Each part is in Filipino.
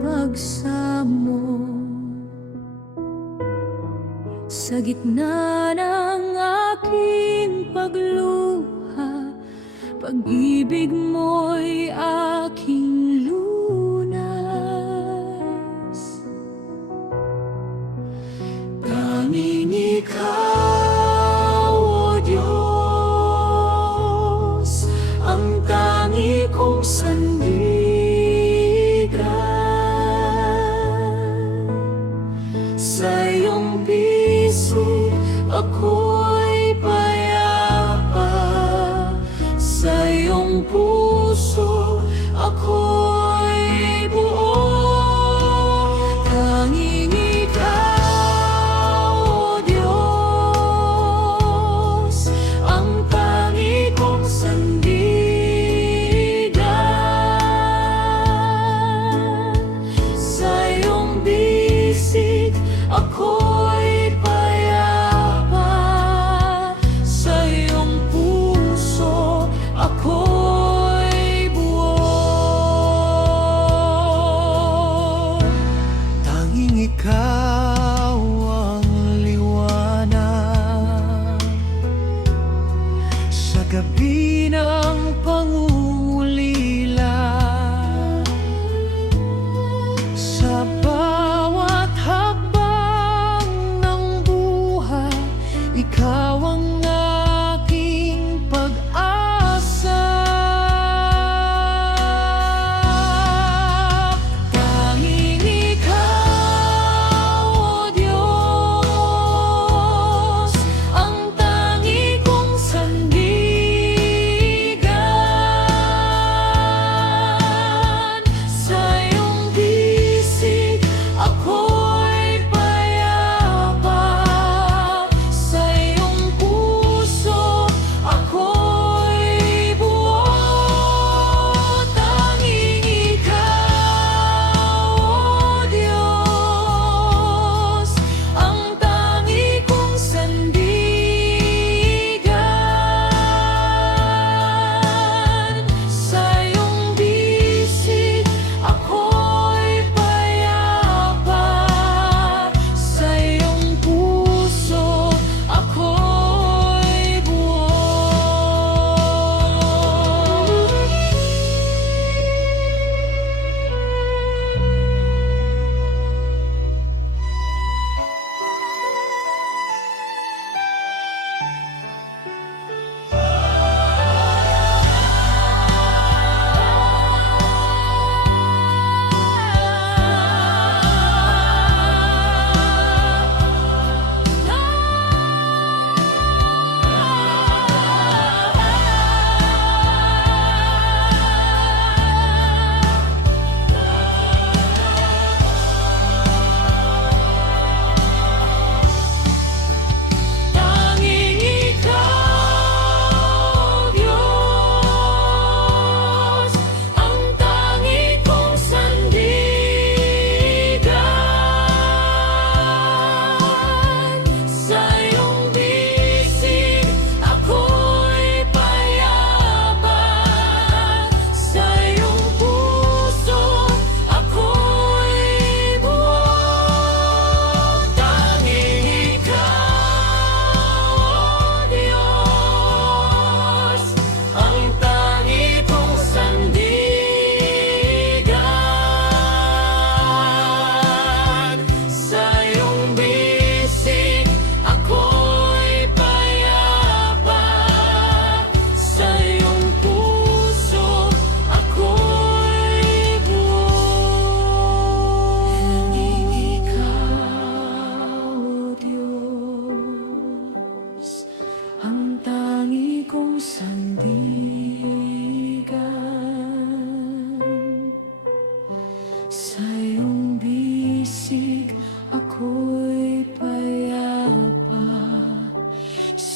pagsamo. Sa gitna ng aking pagluha Pag-ibig mo'y aking lunas. Tanging ikaw ako'y payapa sa iyong puso. Ako'y gabi ng pangulo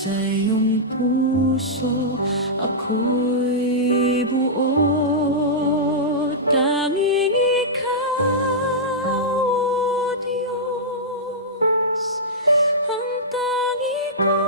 Sa iyong puso ako'y buo Tanging ikaw, O Diyos Ang tangi ko.